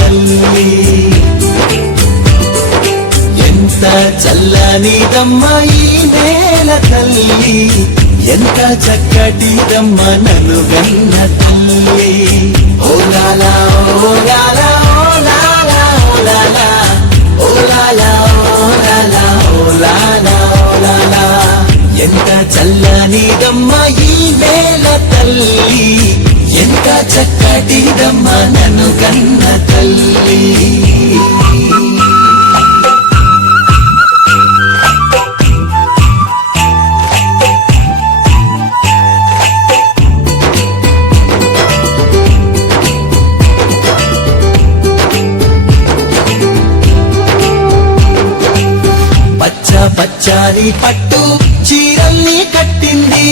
తల్లి ఎంత చల్లనిదమ్మ ఈ నేల తల్లి ఎంత చక్కటిదమ్మ నలుగన్న తల్లి oh la la oh la la oh la la oh la la oh la la oh la la oh la la oh la la ఎంత చల్లనిదమ్మ ఈ నేల తల్లి ఎంత చక్కటిదమ్మ నలుగన్న తల్లి పచ్చని పట్టు చీరల్ని కట్టింది